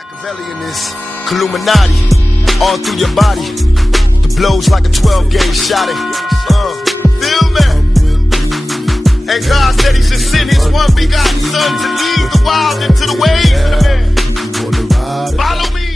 Machiavelli in this Illuminati, all through your body. The blows like a 12-gauge shot. Feel me? And God said He should send His one begotten Son to lead the wild into the ways. Follow me.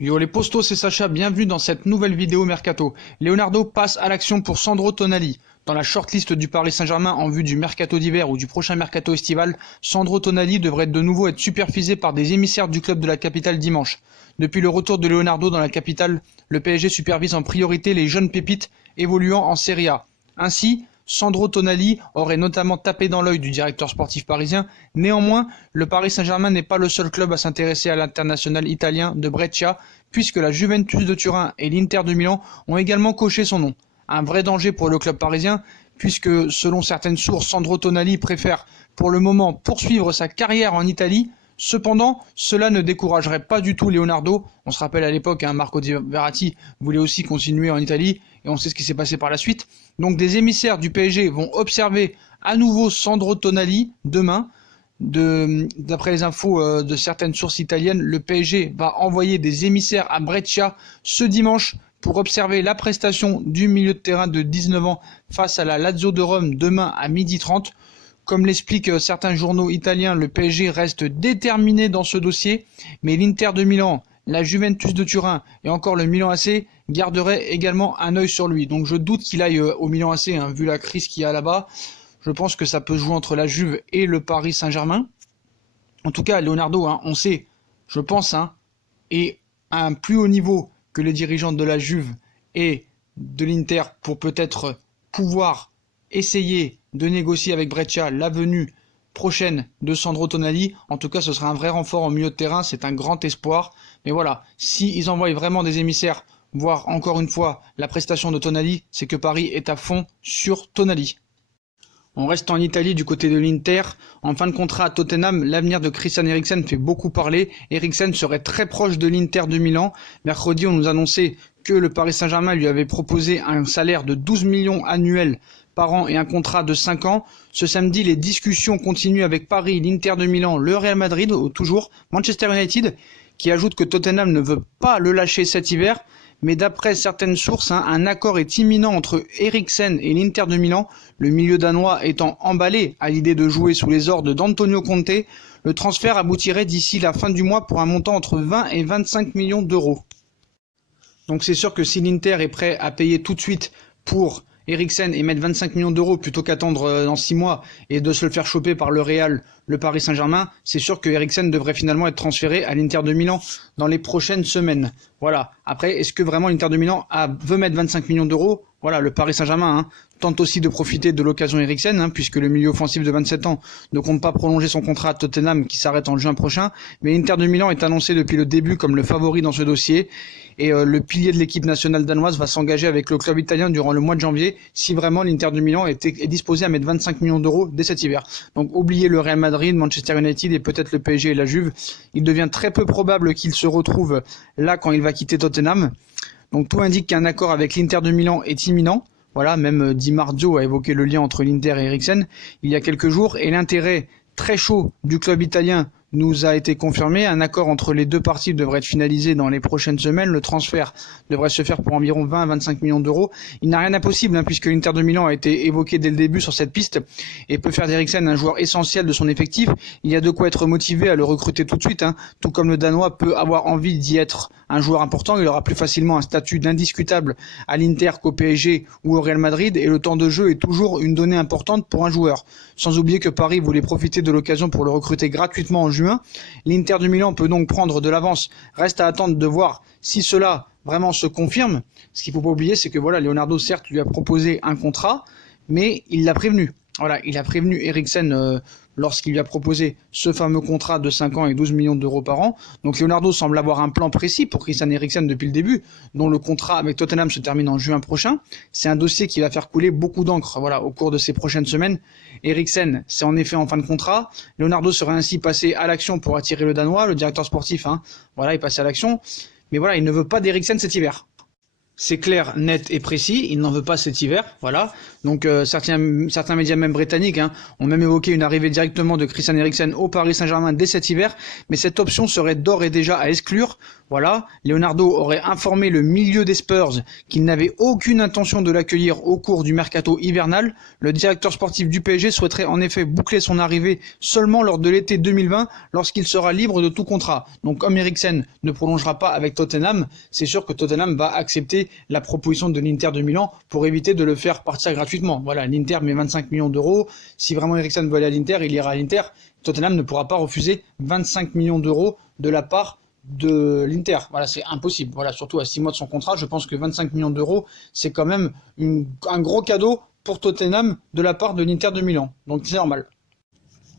Yo les postos, c'est Sacha, bienvenue dans cette nouvelle vidéo Mercato. Leonardo passe à l'action pour Sandro Tonali. Dans la shortlist du Paris Saint-Germain en vue du mercato d'hiver ou du prochain mercato estival, Sandro Tonali devrait de nouveau être supervisé par des émissaires du club de la capitale dimanche. Depuis le retour de Leonardo dans la capitale, le PSG supervise en priorité les jeunes pépites évoluant en Serie A. Ainsi, Sandro Tonali aurait notamment tapé dans l'œil du directeur sportif parisien. Néanmoins, le Paris Saint-Germain n'est pas le seul club à s'intéresser à l'international italien de Brescia, puisque la Juventus de Turin et l'Inter de Milan ont également coché son nom. Un vrai danger pour le club parisien, puisque selon certaines sources, Sandro Tonali préfère pour le moment poursuivre sa carrière en Italie. Cependant, cela ne découragerait pas du tout Leonardo. On se rappelle à l'époque, Marco Verratti voulait aussi continuer en Italie, et on sait ce qui s'est passé par la suite. Donc des émissaires du PSG vont observer à nouveau Sandro Tonali demain. D'après les infos de certaines sources italiennes, le PSG va envoyer des émissaires à Brescia ce dimanche pour observer la prestation du milieu de terrain de 19 ans face à la Lazio de Rome demain à 12h30. Comme l'expliquent certains journaux italiens, le PSG reste déterminé dans ce dossier, mais l'Inter de Milan, la Juventus de Turin et encore le Milan AC garderaient également un œil sur lui. Donc je doute qu'il aille au Milan AC, vu la crise qu'il y a là-bas. Je pense que ça peut jouer entre la Juve et le Paris Saint-Germain. En tout cas, Leonardo, on sait, je pense, est à un plus haut niveau que les dirigeants de la Juve et de l'Inter pour peut-être pouvoir essayer de négocier avec Brescia la venue prochaine de Sandro Tonali. En tout cas, ce sera un vrai renfort au milieu de terrain, c'est un grand espoir. Mais voilà, s'ils envoient vraiment des émissaires, voir encore une fois la prestation de Tonali, c'est que Paris est à fond sur Tonali. On reste en Italie du côté de l'Inter. En fin de contrat à Tottenham, l'avenir de Christian Eriksen fait beaucoup parler. Eriksen serait très proche de l'Inter de Milan. Mercredi, on nous annonçait que le Paris Saint-Germain lui avait proposé un salaire de 12 millions annuels par an et un contrat de 5 ans. Ce samedi, les discussions continuent avec Paris, l'Inter de Milan, le Real Madrid, ou toujours Manchester United, qui ajoute que Tottenham ne veut pas le lâcher cet hiver. Mais d'après certaines sources, un accord est imminent entre Eriksen et l'Inter de Milan, le milieu danois étant emballé à l'idée de jouer sous les ordres d'Antonio Conte. Le transfert aboutirait d'ici la fin du mois pour un montant entre 20 et 25 millions d'euros. Donc c'est sûr que si l'Inter est prêt à payer tout de suite pour Eriksen et mettre 25 millions d'euros plutôt qu'attendre dans 6 mois et de se le faire choper par le Real, le Paris Saint-Germain, c'est sûr que Eriksen devrait finalement être transféré à l'Inter de Milan dans les prochaines semaines. Voilà. Après, est-ce que vraiment l'Inter de Milan veut mettre 25 millions d'euros ? Voilà, le Paris Saint-Germain tente aussi de profiter de l'occasion Eriksen, puisque le milieu offensif de 27 ans ne compte pas prolonger son contrat à Tottenham qui s'arrête en juin prochain. Mais l'Inter de Milan est annoncé depuis le début comme le favori dans ce dossier. Et le pilier de l'équipe nationale danoise va s'engager avec le club italien durant le mois de janvier si vraiment l'Inter de Milan est disposé à mettre 25 millions d'euros dès cet hiver. Donc oubliez le Real Madrid, Manchester United et peut-être le PSG et la Juve. Il devient très peu probable qu'il se retrouve là quand il va quitter Tottenham. Donc tout indique qu'un accord avec l'Inter de Milan est imminent. Voilà, même Di Marzio a évoqué le lien entre l'Inter et Eriksen il y a quelques jours. Et l'intérêt très chaud du club italien nous a été confirmé. Un accord entre les deux parties devrait être finalisé dans les prochaines semaines. Le transfert devrait se faire pour environ 20 à 25 millions d'euros. Il n'a rien d'impossible puisque l'Inter de Milan a été évoqué dès le début sur cette piste et peut faire d'Eriksen un joueur essentiel de son effectif. Il y a de quoi être motivé à le recruter tout de suite, tout comme le Danois peut avoir envie d'y être un joueur important. Il aura plus facilement un statut d'indiscutable à l'Inter qu'au PSG ou au Real Madrid et le temps de jeu est toujours une donnée importante pour un joueur. Sans oublier que Paris voulait profiter de l'occasion pour le recruter gratuitement en juin. L'Inter de Milan peut donc prendre de l'avance. Reste à attendre de voir si cela vraiment se confirme. Ce qu'il ne faut pas oublier, c'est que Leonardo certes lui a proposé un contrat, mais il l'a prévenu. Voilà, il a prévenu Eriksen lorsqu'il lui a proposé ce fameux contrat de 5 ans et 12 millions d'euros par an. Donc Leonardo semble avoir un plan précis pour Christian Eriksen depuis le début, dont le contrat avec Tottenham se termine en juin prochain. C'est un dossier qui va faire couler beaucoup d'encre au cours de ces prochaines semaines. Eriksen, c'est en effet en fin de contrat. Leonardo serait ainsi passé à l'action pour attirer le Danois, le directeur sportif, il est passé à l'action. Mais il ne veut pas d'Eriksen cet hiver. C'est clair, net et précis, il n'en veut pas cet hiver, voilà. Donc certains médias même britanniques ont même évoqué une arrivée directement de Christian Eriksen au Paris Saint-Germain dès cet hiver, mais cette option serait d'ores et déjà à exclure. Voilà, Leonardo aurait informé le milieu des Spurs qu'il n'avait aucune intention de l'accueillir au cours du mercato hivernal. Le directeur sportif du PSG souhaiterait en effet boucler son arrivée seulement lors de l'été 2020, lorsqu'il sera libre de tout contrat. Donc comme Eriksen ne prolongera pas avec Tottenham, c'est sûr que Tottenham va accepter la proposition de l'Inter de Milan pour éviter de le faire partir gratuitement. Voilà, l'Inter met 25 millions d'euros. Si vraiment Eriksen veut aller à l'Inter, il ira à l'Inter. Tottenham ne pourra pas refuser 25 millions d'euros de la part de l'Inter. Voilà, c'est impossible. Voilà, surtout à 6 mois de son contrat, je pense que 25 millions d'euros, c'est quand même un gros cadeau pour Tottenham de la part de l'Inter de Milan. Donc c'est normal.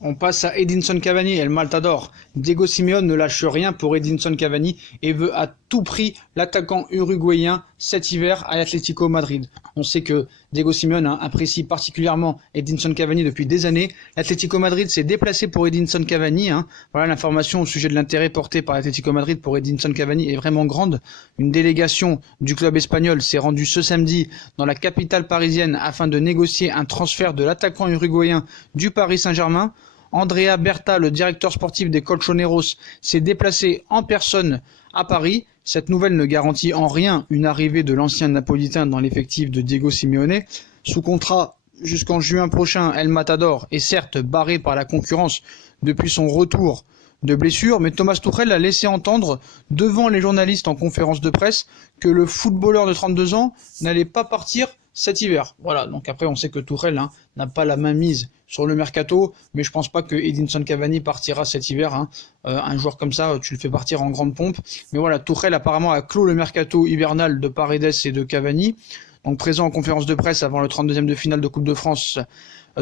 On passe à Edinson Cavani, El Matador. Diego Simeone ne lâche rien pour Edinson Cavani et veut à tout prix l'attaquant uruguayen cet hiver à l'Atlético Madrid. On sait que Diego Simeone apprécie particulièrement Edinson Cavani depuis des années. L'Atlético Madrid s'est déplacé pour Edinson Cavani. Voilà, l'information au sujet de l'intérêt porté par l'Atlético Madrid pour Edinson Cavani est vraiment grande. Une délégation du club espagnol s'est rendue ce samedi dans la capitale parisienne afin de négocier un transfert de l'attaquant uruguayen du Paris Saint-Germain. Andrea Berta, le directeur sportif des Colchoneros, s'est déplacé en personne à Paris. Cette nouvelle ne garantit en rien une arrivée de l'ancien napolitain dans l'effectif de Diego Simeone. Sous contrat jusqu'en juin prochain, El Matador est certes barré par la concurrence depuis son retour de blessure, mais Thomas Tuchel a laissé entendre devant les journalistes en conférence de presse que le footballeur de 32 ans n'allait pas partir cet hiver. Voilà, donc après on sait que Tuchel n'a pas la main mise sur le mercato, mais je pense pas que Edinson Cavani partira cet hiver. Un joueur comme ça, tu le fais partir en grande pompe. Mais voilà, Tuchel apparemment a clos le mercato hivernal de Paredes et de Cavani. Donc présent en conférence de presse avant le 32e de finale de Coupe de France,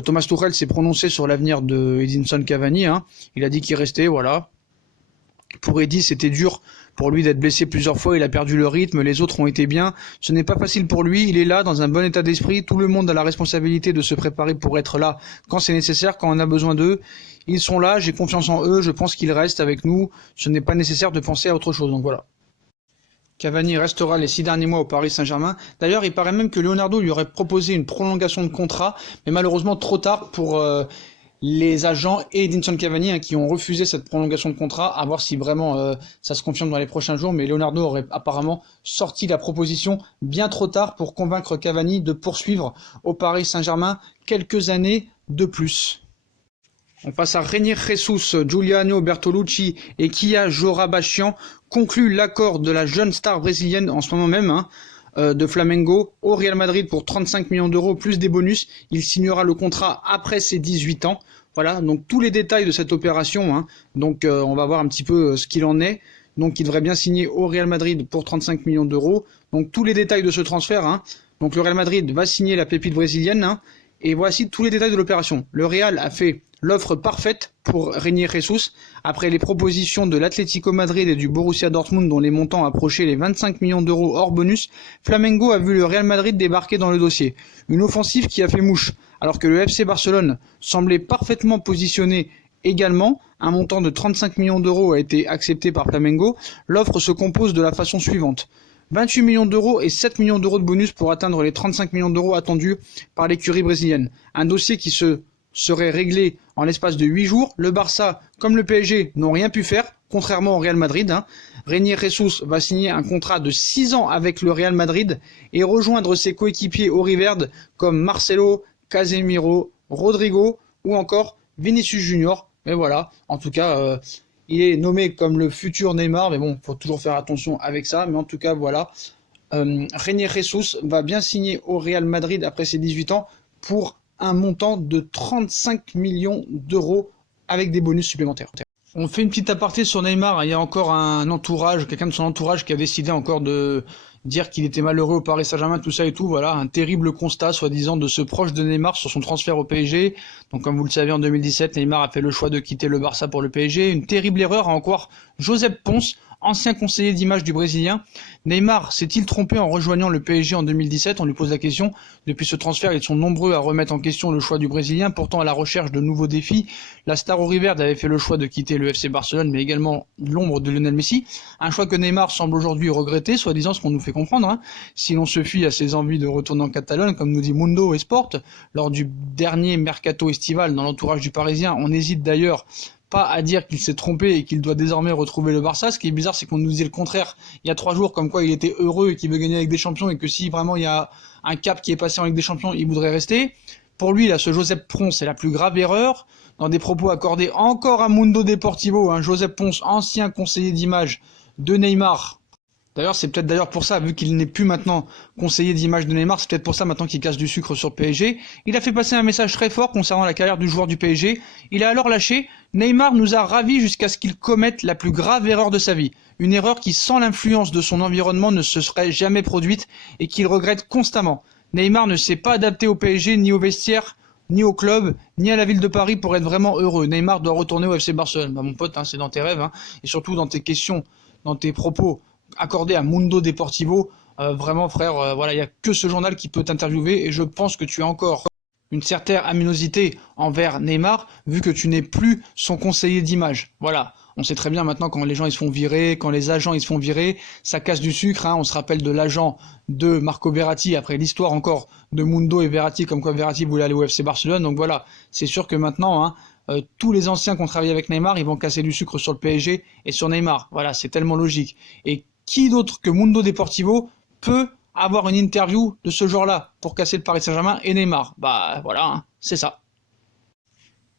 Thomas Tuchel s'est prononcé sur l'avenir de Edinson Cavani. Il a dit qu'il restait, voilà. Pour Eddy, c'était dur pour lui d'être blessé plusieurs fois, il a perdu le rythme, les autres ont été bien. Ce n'est pas facile pour lui, il est là dans un bon état d'esprit, tout le monde a la responsabilité de se préparer pour être là quand c'est nécessaire, quand on a besoin d'eux. Ils sont là, j'ai confiance en eux, je pense qu'ils restent avec nous, ce n'est pas nécessaire de penser à autre chose, donc voilà. Cavani restera les 6 derniers mois au Paris Saint-Germain. D'ailleurs, il paraît même que Leonardo lui aurait proposé une prolongation de contrat, mais malheureusement trop tard pour les agents et Edinson Cavani qui ont refusé cette prolongation de contrat, à voir si vraiment ça se confirme dans les prochains jours, mais Leonardo aurait apparemment sorti la proposition bien trop tard pour convaincre Cavani de poursuivre au Paris Saint-Germain quelques années de plus. On passe à Reinier Jesus, Giuliano Bertolucci et Kia Jorabachian concluent l'accord de la jeune star brésilienne en ce moment même, de Flamengo au Real Madrid pour 35 millions d'euros plus des bonus. Il signera le contrat après ses 18 ans. Voilà, donc tous les détails de cette opération. Donc on va voir un petit peu ce qu'il en est. Donc il devrait bien signer au Real Madrid pour 35 millions d'euros. Donc tous les détails de ce transfert. Donc le Real Madrid va signer la pépite brésilienne. Et voici tous les détails de l'opération. Le Real a fait l'offre parfaite pour Reinier Jesus. Après les propositions de l'Atlético Madrid et du Borussia Dortmund dont les montants approchaient les 25 millions d'euros hors bonus, Flamengo a vu le Real Madrid débarquer dans le dossier. Une offensive qui a fait mouche. Alors que le FC Barcelone semblait parfaitement positionné également, un montant de 35 millions d'euros a été accepté par Flamengo. L'offre se compose de la façon suivante. 28 millions d'euros et 7 millions d'euros de bonus pour atteindre les 35 millions d'euros attendus par l'écurie brésilienne. Un dossier qui serait réglé en l'espace de 8 jours. Le Barça, comme le PSG, n'ont rien pu faire, contrairement au Real Madrid. Reinier Jesus va signer un contrat de 6 ans avec le Real Madrid et rejoindre ses coéquipiers auriverde comme Marcelo, Casemiro, Rodrigo ou encore Vinicius Junior. Mais voilà, en tout cas, il est nommé comme le futur Neymar, mais bon, faut toujours faire attention avec ça. Mais en tout cas, voilà, Reinier Jesus va bien signer au Real Madrid après ses 18 ans pour un montant de 35 millions d'euros avec des bonus supplémentaires. On fait une petite aparté sur Neymar. Il y a encore un entourage, quelqu'un de son entourage qui a décidé encore de dire qu'il était malheureux au Paris Saint-Germain, tout ça et tout. Voilà, un terrible constat, soi-disant, de ce proche de Neymar sur son transfert au PSG. Donc, comme vous le savez, en 2017, Neymar a fait le choix de quitter le Barça pour le PSG. Une terrible erreur, à en croire Josep Pons, ancien conseiller d'image du Brésilien. Neymar s'est-il trompé en rejoignant le PSG en 2017? On lui pose la question. Depuis ce transfert, ils sont nombreux à remettre en question le choix du Brésilien, pourtant à la recherche de nouveaux défis. La star auriverde avait fait le choix de quitter le FC Barcelone, mais également l'ombre de Lionel Messi. Un choix que Neymar semble aujourd'hui regretter, soi-disant ce qu'on nous fait comprendre. Si l'on se fie à ses envies de retourner en Catalogne, comme nous dit Mundo et Sport, lors du dernier mercato estival dans l'entourage du Parisien, on hésite d'ailleurs pas à dire qu'il s'est trompé et qu'il doit désormais retrouver le Barça. Ce qui est bizarre, c'est qu'on nous disait le contraire il y a 3 jours, comme quoi il était heureux et qu'il veut gagner avec des champions et que si vraiment il y a un cap qui est passé en Ligue des Champions, il voudrait rester. Pour lui, là, ce Josep Pons, c'est la plus grave erreur. Dans des propos accordés encore à Mundo Deportivo, Josep Pons, ancien conseiller d'image de Neymar. D'ailleurs, c'est peut-être pour ça, vu qu'il n'est plus maintenant conseiller d'image de Neymar, c'est peut-être pour ça maintenant qu'il casse du sucre sur PSG. Il a fait passer un message très fort concernant la carrière du joueur du PSG. Il a alors lâché « Neymar nous a ravis jusqu'à ce qu'il commette la plus grave erreur de sa vie. Une erreur qui, sans l'influence de son environnement, ne se serait jamais produite et qu'il regrette constamment. Neymar ne s'est pas adapté au PSG, ni au vestiaire, ni au club, ni à la ville de Paris pour être vraiment heureux. Neymar doit retourner au FC Barcelone. » Mon pote, c'est dans tes rêves, et surtout dans tes questions, dans tes propos accordé à Mundo Deportivo, vraiment frère, voilà, il n'y a que ce journal qui peut t'interviewer et je pense que tu as encore une certaine aminosité envers Neymar vu que tu n'es plus son conseiller d'image. Voilà, on sait très bien maintenant quand les gens ils se font virer, quand les agents ils se font virer, ça casse du sucre, on se rappelle de l'agent de Marco Verratti après l'histoire encore de Mundo et Verratti comme quoi Verratti voulait aller au FC Barcelone, donc voilà, c'est sûr que maintenant tous les anciens qui ont travaillé avec Neymar, ils vont casser du sucre sur le PSG et sur Neymar. Voilà, c'est tellement logique. Et qui d'autre que Mundo Deportivo peut avoir une interview de ce genre-là pour casser le Paris Saint-Germain et Neymar? Bah voilà, c'est ça.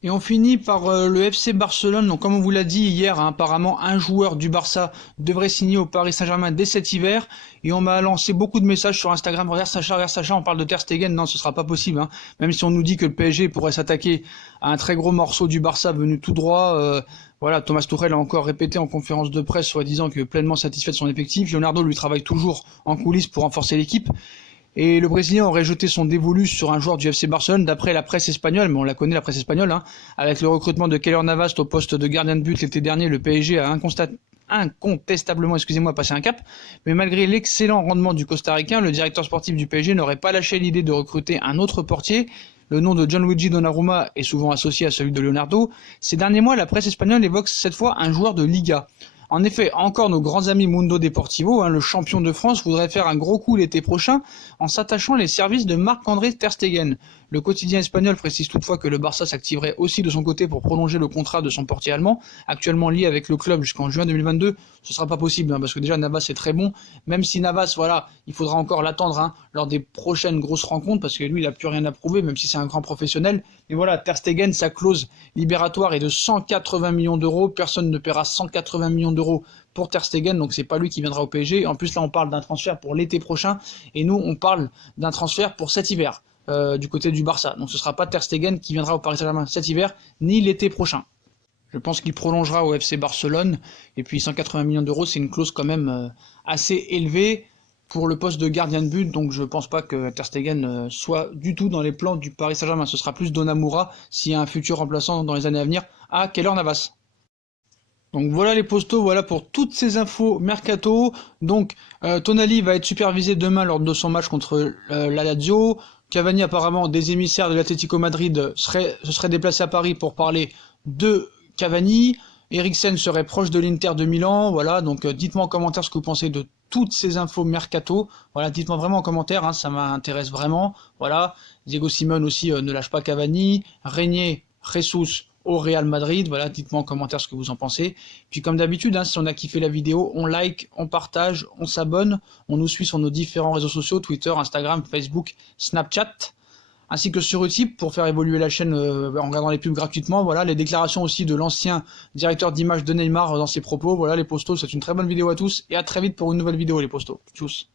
Et on finit par le FC Barcelone. Donc comme on vous l'a dit hier, apparemment un joueur du Barça devrait signer au Paris Saint-Germain dès cet hiver. Et on m'a lancé beaucoup de messages sur Instagram. Regarde Sacha, on parle de Ter Stegen. Non, ce sera pas possible. Même si on nous dit que le PSG pourrait s'attaquer à un très gros morceau du Barça venu tout droit. Voilà, Thomas Tuchel a encore répété en conférence de presse, soi-disant que pleinement satisfait de son effectif. Leonardo lui travaille toujours en coulisses pour renforcer l'équipe. Et le Brésilien aurait jeté son dévolu sur un joueur du FC Barcelone d'après la presse espagnole, mais on la connaît la presse espagnole, avec le recrutement de Keylor Navas au poste de gardien de but l'été dernier, le PSG a incontestablement passé un cap, mais malgré l'excellent rendement du Costa-Ricain, le directeur sportif du PSG n'aurait pas lâché l'idée de recruter un autre portier. Le nom de Gianluigi Donnarumma est souvent associé à celui de Leonardo. Ces derniers mois, la presse espagnole évoque cette fois un joueur de Liga. En effet, encore nos grands amis Mundo Deportivo, le champion de France, voudrait faire un gros coup l'été prochain en s'attachant les services de Marc-André Ter Stegen. Le quotidien espagnol précise toutefois que le Barça s'activerait aussi de son côté pour prolonger le contrat de son portier allemand, actuellement lié avec le club jusqu'en juin 2022. Ce sera pas possible, parce que déjà Navas est très bon, même si Navas, voilà, il faudra encore l'attendre lors des prochaines grosses rencontres, parce que lui, il a plus rien à prouver, même si c'est un grand professionnel. Mais voilà, Ter Stegen, sa clause libératoire est de 180 millions d'euros, personne ne paiera 180 millions d'euros pour Ter Stegen, donc c'est pas lui qui viendra au PSG. En plus, là, on parle d'un transfert pour l'été prochain, et nous, on parle d'un transfert pour cet hiver. Du côté du Barça. Donc ce sera pas Ter Stegen qui viendra au Paris Saint-Germain cet hiver, ni l'été prochain. Je pense qu'il prolongera au FC Barcelone, et puis 180 millions d'euros, c'est une clause quand même assez élevée pour le poste de gardien de but, donc je pense pas que Ter Stegen soit du tout dans les plans du Paris Saint-Germain. Ce sera plus Donnarumma, s'il y a un futur remplaçant dans les années à venir, à Keylor Navas. Donc voilà les postos, voilà pour toutes ces infos mercato. Donc Tonali va être supervisé demain lors de son match contre la Lazio. Cavani, apparemment, des émissaires de l'Atlético Madrid se seraient déplacés à Paris pour parler de Cavani. Eriksen serait proche de l'Inter de Milan. Voilà, donc dites-moi en commentaire ce que vous pensez de toutes ces infos mercato. Voilà, dites-moi vraiment en commentaire, ça m'intéresse vraiment. Voilà, Diego Simeone aussi ne lâche pas Cavani. Régnier, Jesus au Real Madrid. Voilà, dites-moi en commentaire ce que vous en pensez. Puis comme d'habitude, si on a kiffé la vidéo, on like, on partage, on s'abonne, on nous suit sur nos différents réseaux sociaux, Twitter, Instagram, Facebook, Snapchat, ainsi que sur Utip pour faire évoluer la chaîne en regardant les pubs gratuitement. Voilà, les déclarations aussi de l'ancien directeur d'image de Neymar dans ses propos. Voilà les postos, c'est une très bonne vidéo à tous et à très vite pour une nouvelle vidéo les postos. Tchuss.